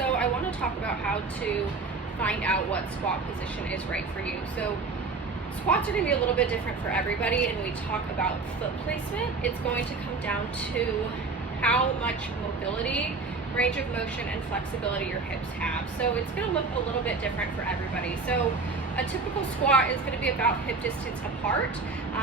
So I want to talk about how to find out what squat position is right for you. So squats are going to be a little bit different for everybody, and when we talk about foot placement, it's going to come down to how much mobility, range of motion, and flexibility your hips have. So it's going to look a little bit different for everybody. So a typical squat is going to be about hip distance apart.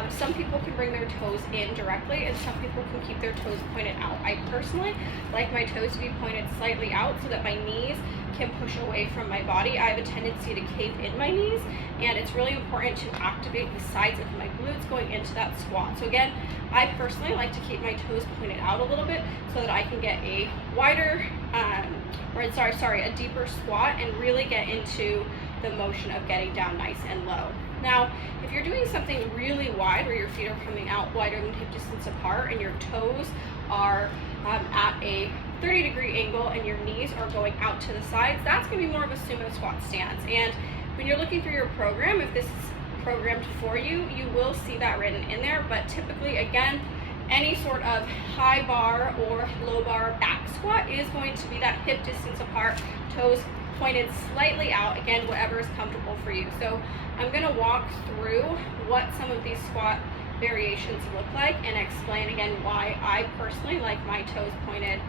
Some people can bring their toes in directly, and some people can keep their toes pointed out. I personally like my toes to be pointed slightly out so that my knees can push away from my body. I have a tendency to cave in my knees, and it's really important to activate the sides of my glutes going into that squat. So again, I personally like to keep my toes pointed out a little bit so that I can get a wider, a deeper squat and really get into the motion of getting down nice and low. Now, if you're doing something really wide where your feet are coming out wider than hip distance apart and your toes are at a 30-degree angle and your knees are going out to the sides, that's going to be more of a sumo squat stance. And when you're looking through your program, if this is programmed for you, you will see that written in there. But typically, again, any sort of high bar or low bar back squat is going to be that hip distance apart, toes pointed slightly out, again, whatever is comfortable for you. So I'm going to walk through what some of these squat variations look like and explain again why I personally like my toes pointed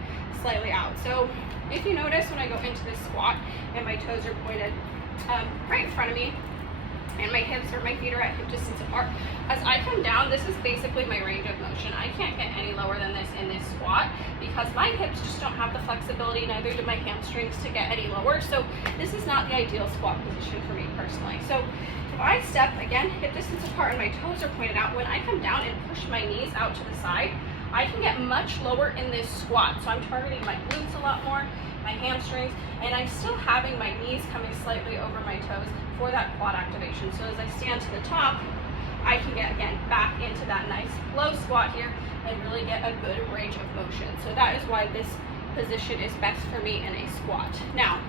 slightly out. So if you notice when I go into this squat and my toes are pointed right in front of me and my hips or my feet are at hip distance apart, as I come down, this is basically my range of motion. I can't get any lower than this in this squat because my hips just don't have the flexibility, neither do my hamstrings, to get any lower. So this is not the ideal squat position for me personally. So if I step, again, hip distance apart and my toes are pointed out, when I come down and push my knees out to the side, I can get much lower in this squat. So I'm targeting my glutes a lot more, my hamstrings, and I'm still having my knees coming slightly over my toes for that quad activation. So as I stand to the top, I can get, again, back into that nice low squat here and really get a good range of motion. So that is why this position is best for me in a squat. Now,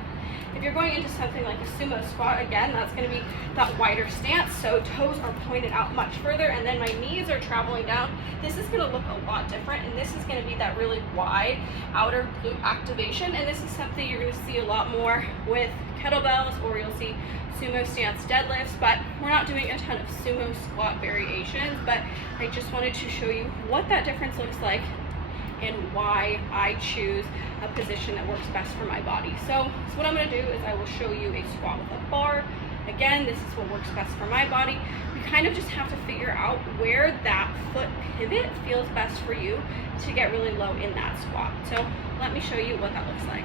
if you're going into something like a sumo squat, again, that's going to be that wider stance, so toes are pointed out much further, and then my knees are traveling down. This is going to look a lot different, and this is going to be that really wide outer glute activation, and this is something you're going to see a lot more with kettlebells, or you'll see sumo stance deadlifts, but we're not doing a ton of sumo squat variations, but I just wanted to show you what that difference looks like and why I choose a position that works best for my body. So what I'm going to do is I will show you a squat with a bar. Again, this is what works best for my body. You kind of just have to figure out where that foot pivot feels best for you to get really low in that squat. So let me show you what that looks like.